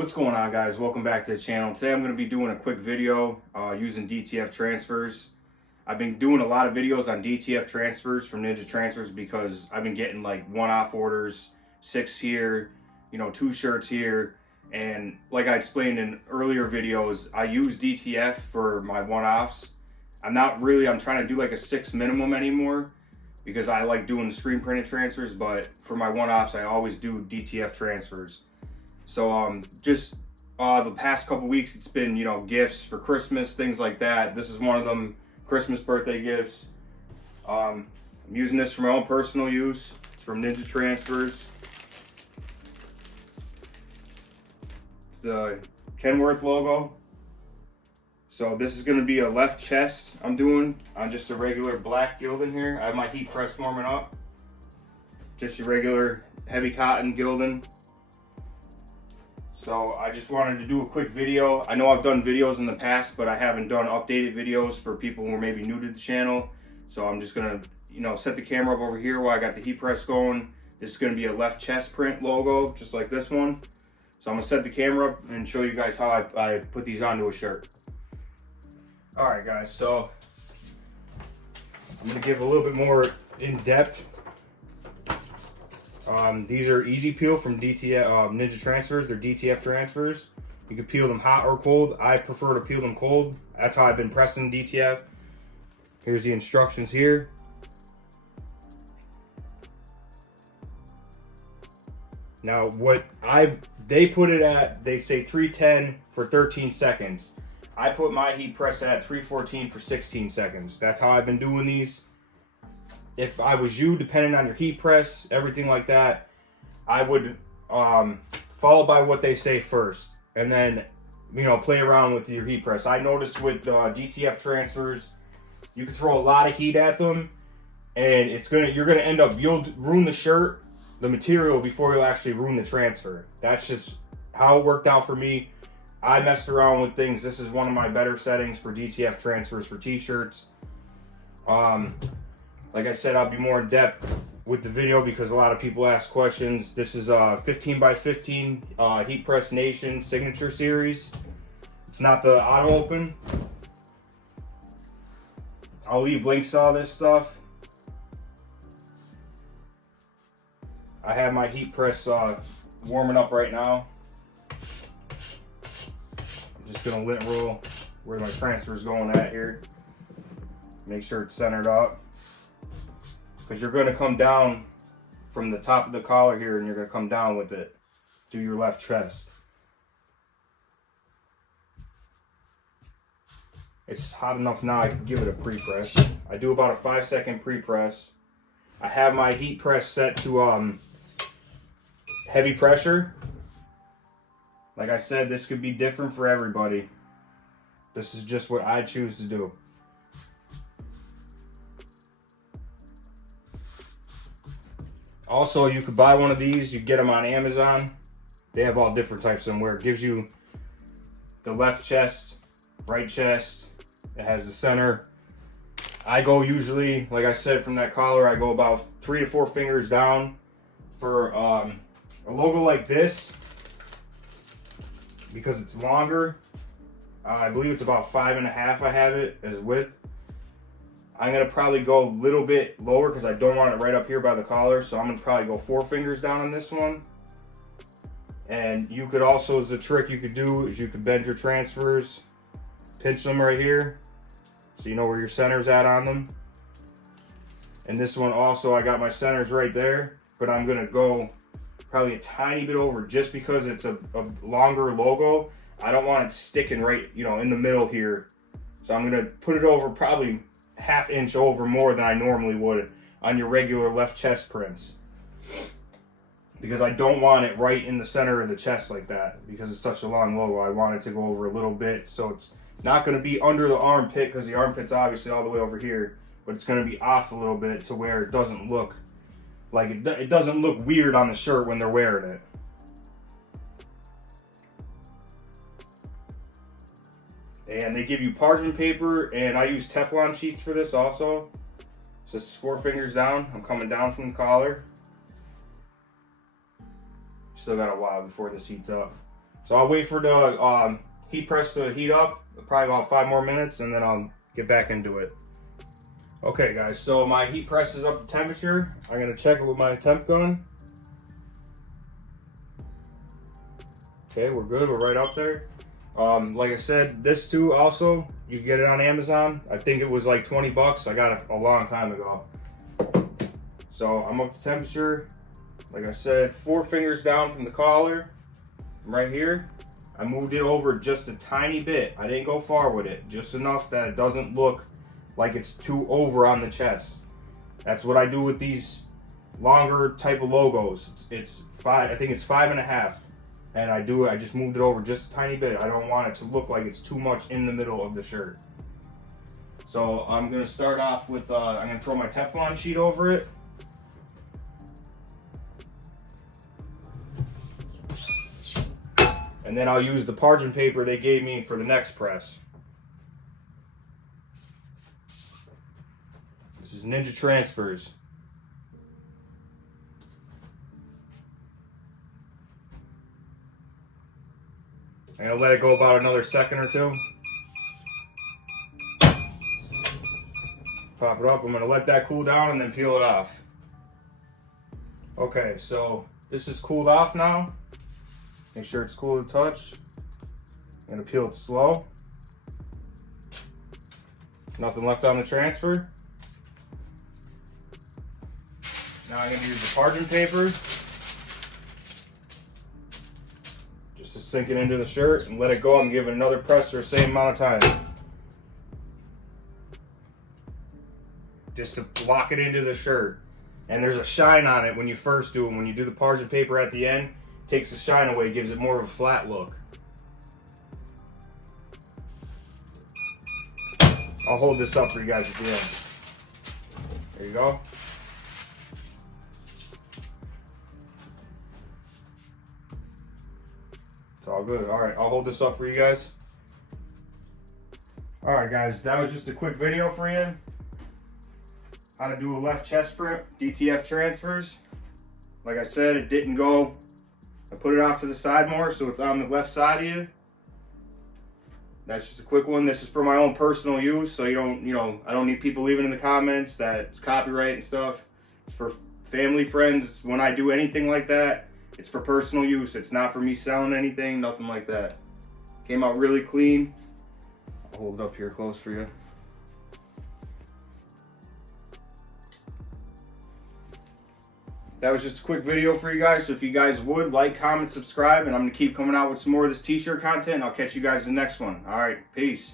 What's going on, guys? Welcome back to the channel. Today I'm going to be doing a quick video using DTF transfers. I've been doing a lot of videos on DTF transfers from Ninja Transfers because I've been getting like one-off orders, 6 here, 2 shirts here. And like I explained in earlier videos, I use DTF for my one-offs. I'm trying to do like a 6 minimum anymore because I like doing the screen printed transfers, but for my one-offs I always do DTF transfers. So just the past couple weeks, it's been, gifts for Christmas, things like that. This is one of them, Christmas birthday gifts. I'm using this for my own personal use. It's from Ninja Transfers. It's the Kenworth logo. So this is going to be a left chest I'm doing on just a regular black gilding here. I have my heat press warming up. Just your regular heavy cotton gilding. So I just wanted to do a quick video. I know I've done videos in the past, but I haven't done updated videos for people who are maybe new to the channel. So I'm just gonna, set the camera up over here while I got the heat press going. This is gonna be a left chest print logo, just like this one. So I'm gonna set the camera up and show you guys how I put these onto a shirt. All right, guys, so I'm gonna give a little bit more in depth. These are easy peel from DTF Ninja Transfers. They're DTF transfers. You can peel them hot or cold. I prefer to peel them cold. That's how I've been pressing DTF. Here's the instructions here. Now they put it at, they say 310 for 13 seconds. I put my heat press at 314 for 16 seconds. That's how I've been doing these. If I was you, depending on your heat press, everything like that, I would follow by what they say first, and then play around with your heat press. I noticed with DTF transfers, you can throw a lot of heat at them, and you'll ruin the shirt, the material, before you'll actually ruin the transfer. That's just how it worked out for me. I messed around with things. This is one of my better settings for DTF transfers for t-shirts. Like I said, I'll be more in depth with the video because a lot of people ask questions. This is a 15 by 15 Heat Press Nation signature series. It's not the auto open. I'll leave links to all this stuff. I have my heat press warming up right now. I'm just gonna lint roll where my transfer is going at here. Make sure it's centered up. Because you're going to come down from the top of the collar here, and you're going to come down with it to your left chest. It's hot enough now I can give it a pre-press. I do about a 5-second pre-press. I have my heat press set to heavy pressure. Like I said, this could be different for everybody. This is just what I choose to do. Also, you could buy one of these. You get them on Amazon. They have all different types of them where it gives you the left chest, right chest. It has the center. I go usually, like I said, from that collar, I go about 3 to 4 fingers down. For a logo like this, because it's longer, I believe it's about 5.5 I have it as width. I'm going to probably go a little bit lower because I don't want it right up here by the collar. So I'm going to probably go 4 fingers down on this one. And you could also, as a trick you could do, is you could bend your transfers, pinch them right here, so you know where your center's at on them. And this one also, I got my centers right there, but I'm going to go probably a tiny bit over just because it's a longer logo. I don't want it sticking right, in the middle here. So I'm going to put it over probably 1/2 inch over more than I normally would on your regular left chest prints, because I don't want it right in the center of the chest like that because it's such a long logo. I want it to go over a little bit, so it's not going to be under the armpit because the armpit's obviously all the way over here, but it's going to be off a little bit to where it doesn't look like it doesn't look weird on the shirt when they're wearing it. And they give you parchment paper, and I use Teflon sheets for this also. So this is 4 fingers down. I'm coming down from the collar. Still got a while before this heats up. So I'll wait for the heat press to heat up, probably about 5 more minutes, and then I'll get back into it. Okay guys, so my heat press is up to temperature. I'm gonna check it with my temp gun. Okay, we're good, we're right up there. Like I said, this too also, you get it on Amazon. I think it was like 20 bucks. I got it a long time ago. So I'm up to temperature. Like I said, 4 fingers down from the collar. I'm right here. I moved it over just a tiny bit. I didn't go far with it. Just enough that it doesn't look like it's too over on the chest. That's what I do with these longer type of logos. It's 5, I think it's 5.5. And I just moved it over just a tiny bit. I don't want it to look like it's too much in the middle of the shirt. So I'm gonna start off with, I'm gonna throw my Teflon sheet over it. And then I'll use the parchment paper they gave me for the next press. This is Ninja Transfers. I'm gonna let it go about another second or two. Pop it up. I'm gonna let that cool down and then peel it off. Okay, so this is cooled off now. Make sure it's cool to touch. I'm gonna peel it slow. Nothing left on the transfer. Now I'm gonna use the parchment paper. Just to sink it into the shirt and let it go. I'm giving another press for the same amount of time. Just to lock it into the shirt. And there's a shine on it when you first do it. When you do the parchment paper at the end, it takes the shine away, gives it more of a flat look. I'll hold this up for you guys at the end. There you go. It's all good. All right, I'll hold this up for you guys. All right, guys, that was just a quick video for you. How to do a left chest print, DTF transfers. Like I said, it didn't go. I put it off to the side more, so it's on the left side of you. That's just a quick one. This is for my own personal use, so you don't, I don't need people leaving in the comments that it's copyright and stuff. It's for family, friends. When I do anything like that, it's for personal use. It's not for me selling anything, nothing like that. Came out really clean. I'll hold it up here close for you. That was just a quick video for you guys. So if you guys would like, comment, subscribe, and I'm going to keep coming out with some more of this t-shirt content. I'll catch you guys in the next one. All right, peace.